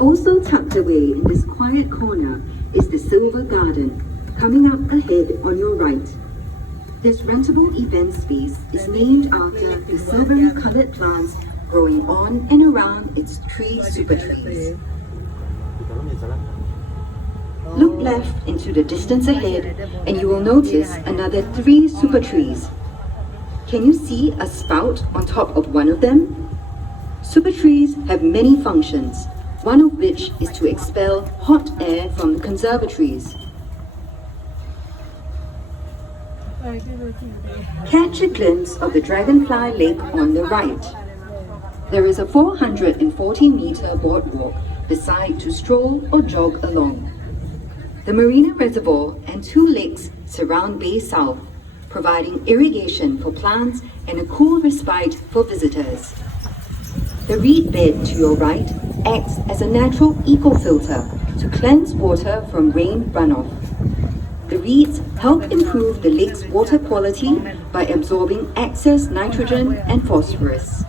Also tucked away in this quiet corner is the Silver Garden, coming up ahead on your right. This rentable event space is named after the silvery colored plants growing on and around its three super trees. Look left into the distance ahead and you will notice another 3 super trees. Can you see a spout on top of one of them? Super trees have many functions, one of which is to expel hot air from the conservatories. Catch a glimpse of the Dragonfly Lake on the right. There is a 440-meter boardwalk beside to stroll or jog along. The Marina Reservoir and 2 lakes surround Bay South, providing irrigation for plants and a cool respite for visitors. The reed bed to your right acts as a natural eco-filter to cleanse water from rain runoff. The reeds help improve the lake's water quality by absorbing excess nitrogen and phosphorus.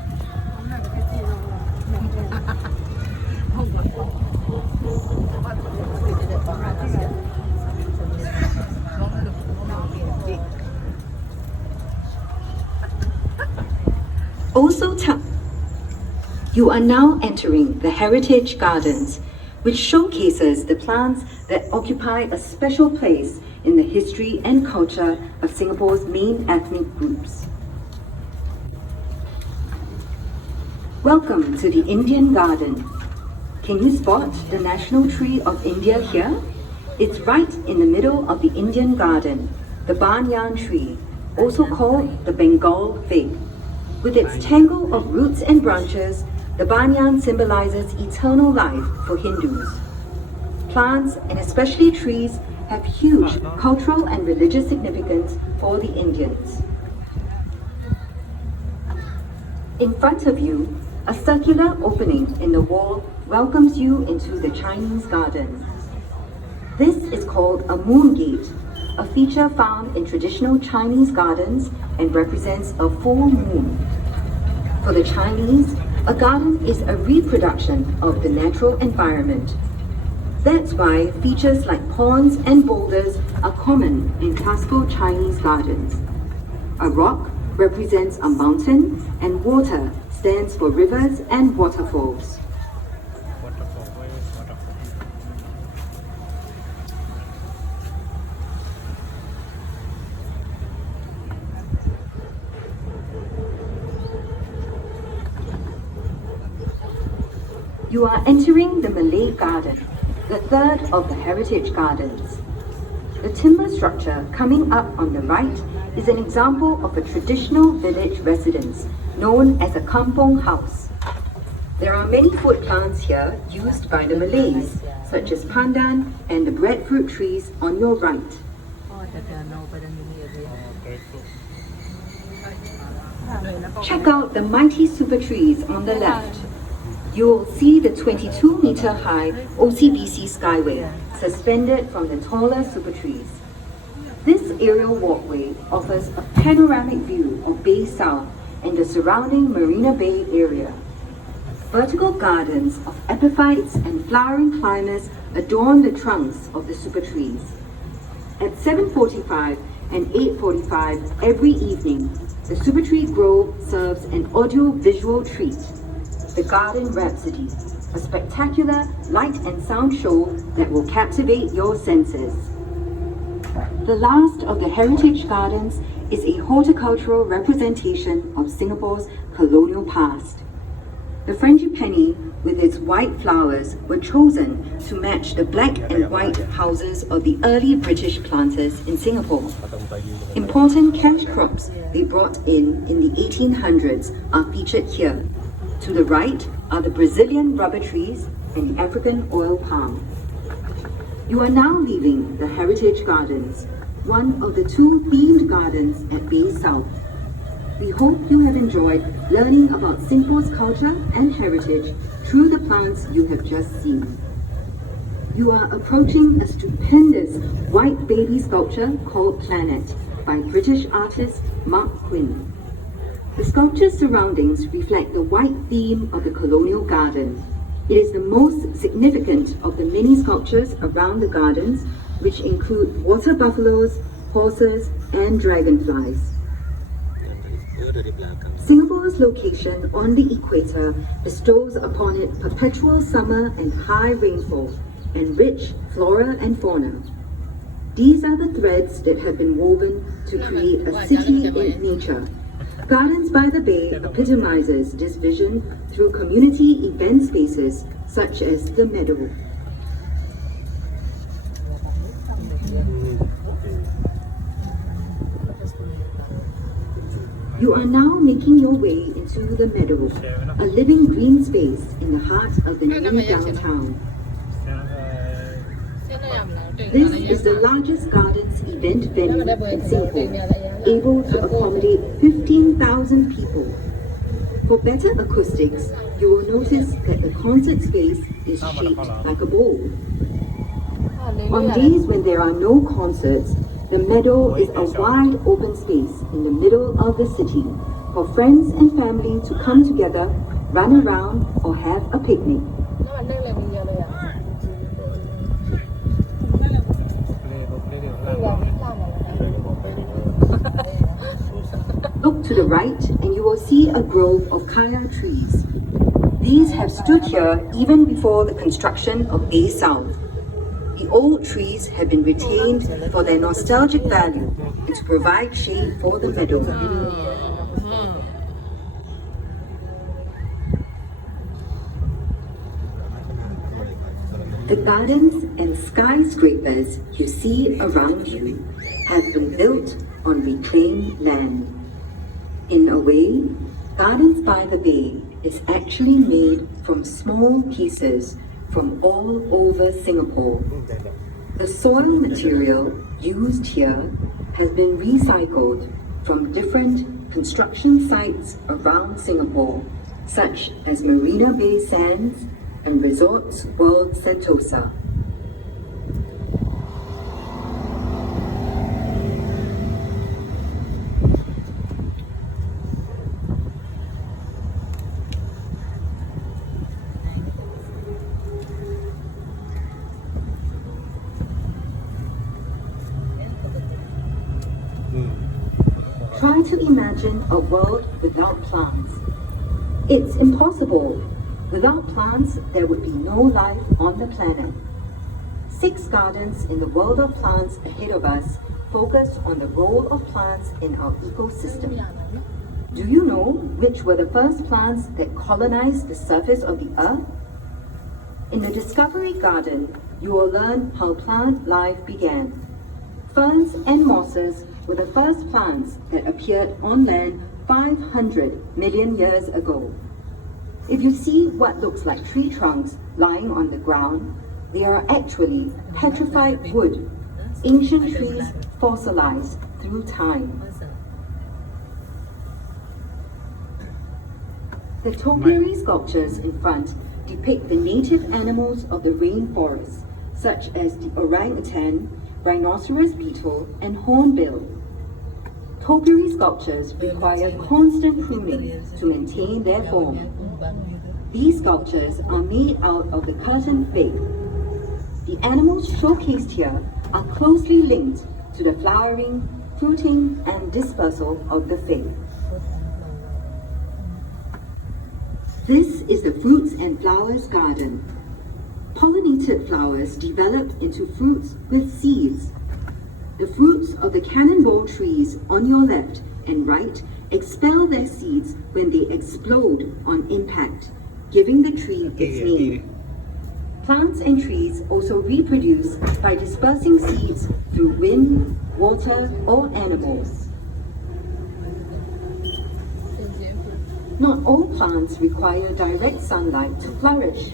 You are now entering the Heritage Gardens, which showcases the plants that occupy a special place in the history and culture of Singapore's main ethnic groups. Welcome to the Indian Garden. Can you spot the national tree of India here? It's right in the middle of the Indian Garden, the banyan tree, also called the Bengal fig. With its tangle of roots and branches, the banyan symbolizes eternal life for Hindus. Plants, and especially trees, have huge cultural and religious significance for the Indians. In front of you, a circular opening in the wall welcomes you into the Chinese garden. This is called a moon gate, a feature found in traditional Chinese gardens and represents a full moon. For the Chinese, a garden is a reproduction of the natural environment. That's why features like ponds and boulders are common in classical Chinese gardens. A rock represents a mountain, and water stands for rivers and waterfalls. You are entering the Malay Garden, the third of the Heritage Gardens. The timber structure coming up on the right is an example of a traditional village residence known as a kampong house. There are many food plants here used by the Malays, such as pandan and the breadfruit trees on your right. Check out the mighty super trees on the left. You will see the 22-meter-high OCBC Skyway suspended from the taller super trees. This aerial walkway offers a panoramic view of Bay South and the surrounding Marina Bay area. Vertical gardens of epiphytes and flowering climbers adorn the trunks of the super trees. At 7:45 and 8:45 every evening, the Super Tree Grove serves an audio-visual treat, the Garden Rhapsody, a spectacular light and sound show that will captivate your senses. The last of the Heritage Gardens is a horticultural representation of Singapore's colonial past. The frangipani, with its white flowers, were chosen to match the black and white houses of the early British planters in Singapore. Important cash crops they brought in the 1800s are featured here. To the right are the Brazilian rubber trees and the African oil palm. You are now leaving the Heritage Gardens, one of the 2 themed gardens at Bay South. We hope you have enjoyed learning about Singapore's culture and heritage through the plants you have just seen. You are approaching a stupendous white baby sculpture called Planet by British artist Mark Quinn. The sculpture's surroundings reflect the white theme of the colonial garden. It is the most significant of the many sculptures around the gardens, which include water buffaloes, horses, and dragonflies. Singapore's location on the equator bestows upon it perpetual summer and high rainfall, and rich flora and fauna. These are the threads that have been woven to create a city in nature. Gardens by the Bay epitomizes this vision through community event spaces such as the Meadow. You are now making your way into the Meadow, a living green space in the heart of the new downtown. This is the largest gardens event venue in Singapore, able to accommodate 15,000 people. For better acoustics, you will notice that the concert space is shaped like a bowl. On days when there are no concerts, the Meadow is a wide open space in the middle of the city for friends and family to come together, run around, or have a picnic. Look to the right and you will see a grove of kaya trees. These have stood here even before the construction of Bay South. The old trees have been retained for their nostalgic value and to provide shade for the meadow. The gardens and skyscrapers you see around you have been built on reclaimed land. In a way, Gardens by the Bay is actually made from small pieces from all over Singapore. The soil material used here has been recycled from different construction sites around Singapore, such as Marina Bay Sands and Resorts World Sentosa. Try to imagine a world without plants. It's impossible. Without plants, there would be no life on the planet. 6 gardens in the world of plants ahead of us focus on the role of plants in our ecosystem. Do you know which were the first plants that colonized the surface of the earth? In the Discovery Garden, you will learn how plant life began. Ferns and mosses were the first plants that appeared on land 500 million years ago. If you see what looks like tree trunks lying on the ground, they are actually petrified wood, ancient trees fossilized through time. The topiary sculptures in front depict the native animals of the rainforest, such as the orangutan, rhinoceros beetle, and hornbill. Topiary sculptures require constant pruning to maintain their form. These sculptures are made out of the curtain fig. The animals showcased here are closely linked to the flowering, fruiting, and dispersal of the fig. This is the Fruits and Flowers Garden. Pollinated flowers develop into fruits with seeds. The fruits of the cannonball trees on your left and right expel their seeds when they explode on impact, giving the tree its name. Plants and trees also reproduce by dispersing seeds through wind, water, or animals. Not all plants require direct sunlight to flourish.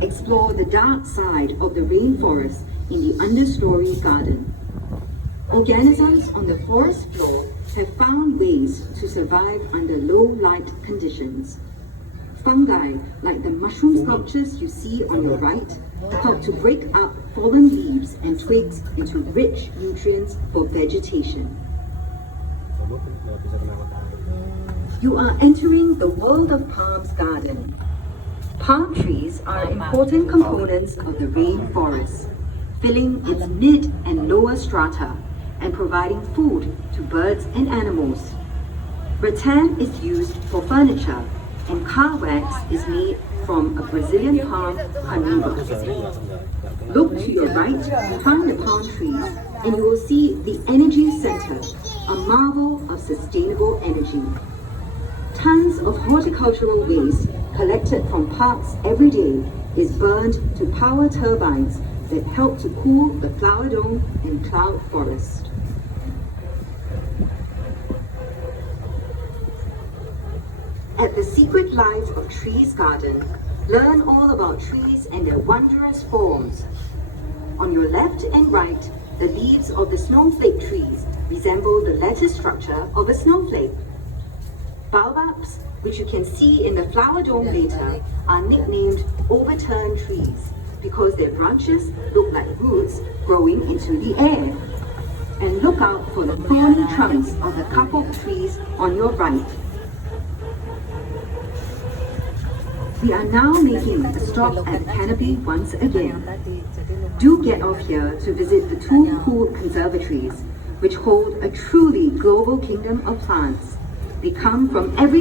Explore the dark side of the rainforest in the understory garden. Organisms on the forest floor have found ways to survive under low light conditions. Fungi, like the mushroom sculptures you see on your right, help to break up fallen leaves and twigs into rich nutrients for vegetation. You are entering the World of Palms garden. Palm trees are important components of the rainforest, filling its mid and lower strata and providing food to birds and animals. Rattan is used for furniture, and car wax is made from a Brazilian palm, carnauba. Look to your right behind the palm trees and you will see the Energy Center, a marvel of sustainable energy. Tons of horticultural waste collected from parks every day is burned to power turbines that help to cool the flower dome and cloud forest. At the Secret Life of Trees Garden, learn all about trees and their wondrous forms. On your left and right, the leaves of the snowflake trees resemble the lattice structure of a snowflake. Baobabs, which you can see in the flower dome later, are nicknamed overturned trees because their branches look like roots growing into the air. And look out for the thorny trunks of the kapok trees on your right. We are now making a stop at the canopy once again. Do get off here to visit the two pool conservatories, which hold a truly global kingdom of plants. They come from every